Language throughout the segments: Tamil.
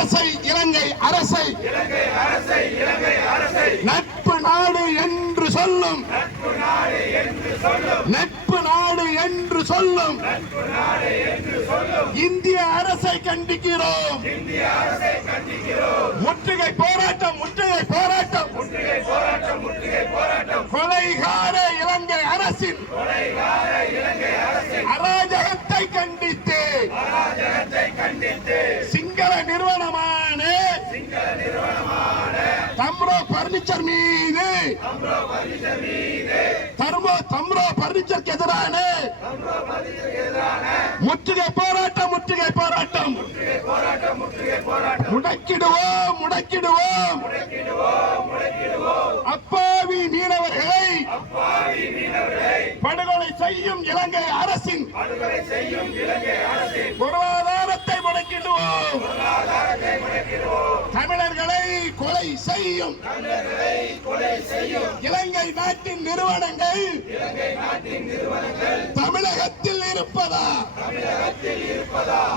அரசை இலங்கை அரசை. நட்பு நாடு என்று சொல்லும். நட்பு நாடு என்று சொல்லும். இந்திய அரசை கண்டிக்கிறோம். முற்றுகை போராட்டம் முற்றுகை போராட்டம். கொலைகார இலங்கை அரசின் அராஜகத்தை கண்டித்து தம்ரோ பர்னிச்சர் மீது. தர்மோ தம்ரோ பர்னிச்சருக்கு எதிரான. முற்றுகை போராட்டம் முற்றுகை போராட்டம். முடக்கிடுவோம் முடக்கிடுவோம். அப்பாவி மீனவர்களை படுகொலை செய்யும் இலங்கை அரசின். கொலை செய்யும் இலங்கை நாட்டின் நிறுவனங்கள் தமிழகத்தில் இருப்பதா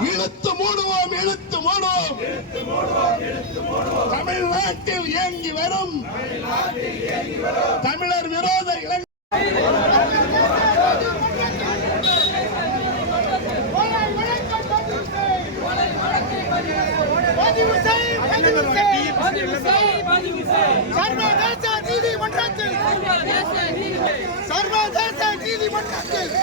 இழுத்து மூடுவோம் இழுத்து மூடுவோம் தமிழ்நாட்டில் இயங்கி வரும் தமிழர் விரோத இலங்கை பதிவு செய் பதிவு செய் சர்வதேச நீதிமன்றத்தில். சர்வதேச நீதிமன்றத்தில்.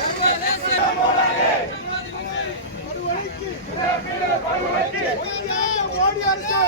மோடி அரசு